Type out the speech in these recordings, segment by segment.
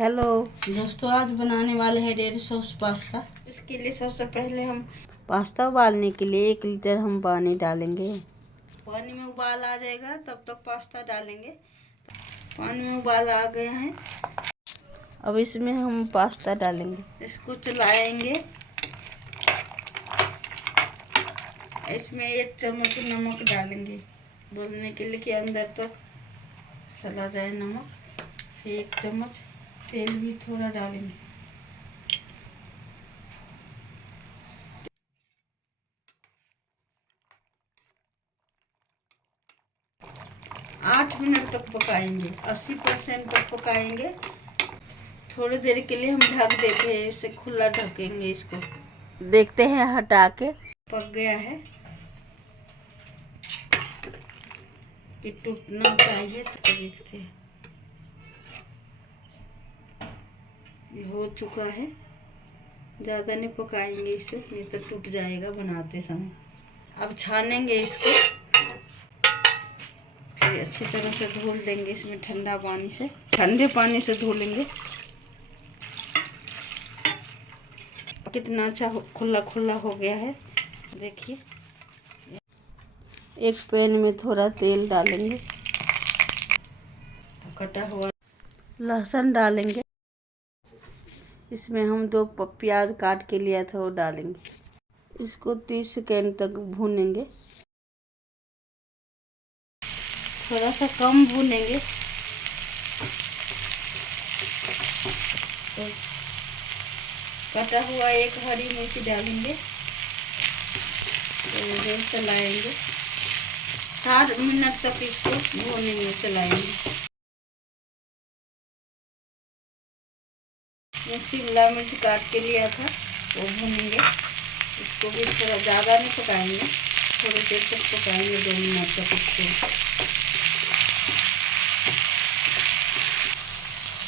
Hello दोस्तों, आज बनाने वाले हैं रेड सॉस पास्ता। इसके लिए सबसे पहले हम पास्ता उबालने के लिए 1 लीटर हम पानी डालेंगे। पानी में उबाल आ जाएगा तब तक पास्ता डालेंगे। पानी में उबाल आ गया है। अब इसमें हम पास्ता डालेंगे। इसको चलाएंगे। इसमें 1 चम्मच नमक डालेंगे बोलने के लिए कि अंदर तक चला जाए नमक। फिर 1 चम्मच तेल भी थोड़ा डालेंगे। आठ मिनट तक पकाएंगे, 80% तक पकाएंगे। थोड़ी देर के लिए हम ढक देते हैं, इसे खुला ढकेंगे। इसको देखते हैं हटा के। पक गया है कि टूटना चाहिए तो देखते हैं। ये हो चुका है। ज़्यादा नहीं पकाएंगे इसे, नहीं तो टूट जाएगा बनाते समय। अब छानेंगे इसको, फिर अच्छी तरह से धुल देंगे। इसमें ठंडा पानी से, ठंडे पानी से धुलेंगे। कितना अच्छा खुला खुला हो गया है, देखिए। एक पैन में थोड़ा तेल डालेंगे, तो कटा हुआ लहसुन डालेंगे। इसमें हम 2 प्याज काट के लिया था वो डालेंगे। इसको 30 सेकेंड तक भूनेंगे। थोड़ा सा कम भूनेंगे। तो कटा हुआ 1 हरी मिर्च डालेंगे। तो चलाएंगे 60 मिनट तक, इसको भूनेंगे, चलाएंगे। शिमला मिर्च काट के लिया था वो भूनेंगे। इसको भी थोड़ा ज़्यादा नहीं पकाएंगे, थोड़ी देर तक पकाएंगे, 2 मिनट तक। इसको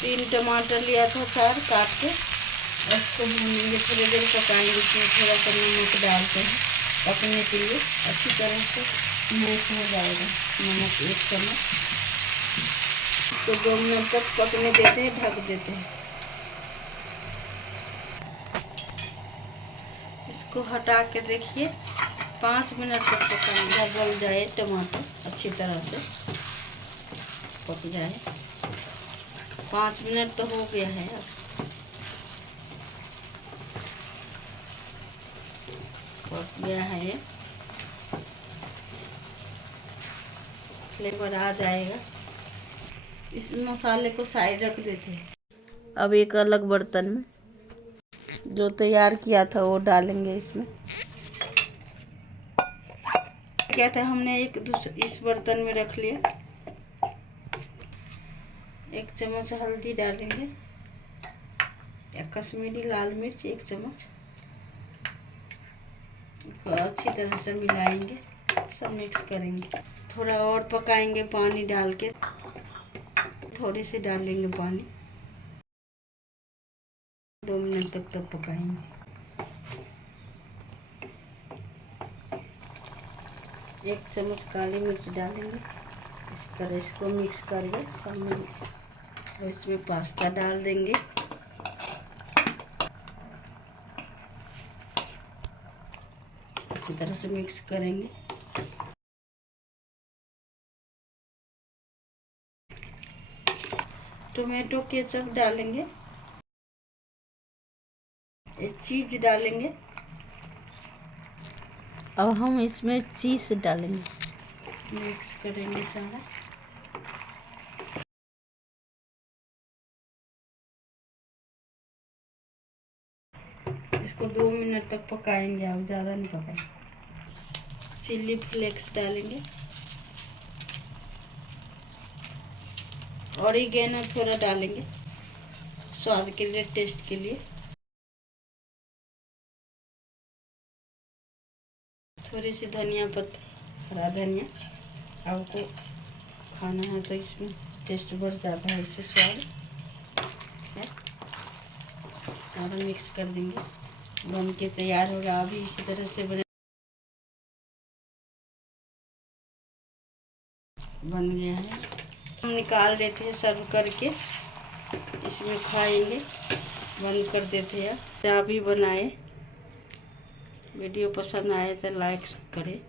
3 टमाटर लिया था, 4 काट के। इसको भूनेंगे, थोड़ी देर पकाएंगे। इसमें थोड़ा सा नमक डालते हैं पकने के लिए, अच्छी तरह से मैश हो जाएगा। नमक 1 चम्मच। इसको 2 मिनट तक पकने देते हैं, ढक देते हैं। इसको हटा के देखिए, 5 मिनट तक पकाएंगे। गल जाए टमाटर, अच्छी तरह से पक जाए। 5 मिनट तो हो गया है। अब पक गया है, ये फ्लेवर आ जाएगा। इस मसाले को साइड रख देते हैं। अब एक अलग बर्तन में जो तैयार किया था वो डालेंगे इसमें। क्या था, हमने इस बर्तन में रख लिया। 1 चम्मच हल्दी डालेंगे, या कश्मीरी लाल मिर्च 1 चम्मच। अच्छी तरह से मिलाएंगे, सब मिक्स करेंगे। थोड़ा और पकाएंगे पानी डाल के। थोड़ी सी डालेंगे पानी, 2 मिनट तक पकाएंगे। 1 चम्मच काली मिर्च डालेंगे। इस तरह इसको मिक्स करके सब में। और इसमें पास्ता डाल देंगे। अच्छी तरह से मिक्स करेंगे। टोमेटो केचप डालेंगे, चीज डालेंगे। अब हम इसमें चीज़ डालेंगे। मिक्स करेंगे सारा। इसको 2 मिनट तक पकाएंगे, अब ज़्यादा नहीं पकाएंगे। चिल्ली फ्लेक्स डालेंगे, ऑरिगेनो थोड़ा डालेंगे स्वाद के लिए, टेस्ट के लिए। थोड़ी सी धनिया पत्ता, हरा धनिया। आपको खाना है तो इसमें टेस्ट बढ़ जाता है, इससे स्वाद है। सारा मिक्स कर देंगे, बन के तैयार होगा। अभी इसी तरह से बन गया है। हम निकाल लेते हैं सर्व करके। इसमें खाएंगे। बंद कर देते हैं। आप भी बनाए। वीडियो पसंद आए तो लाइक करें।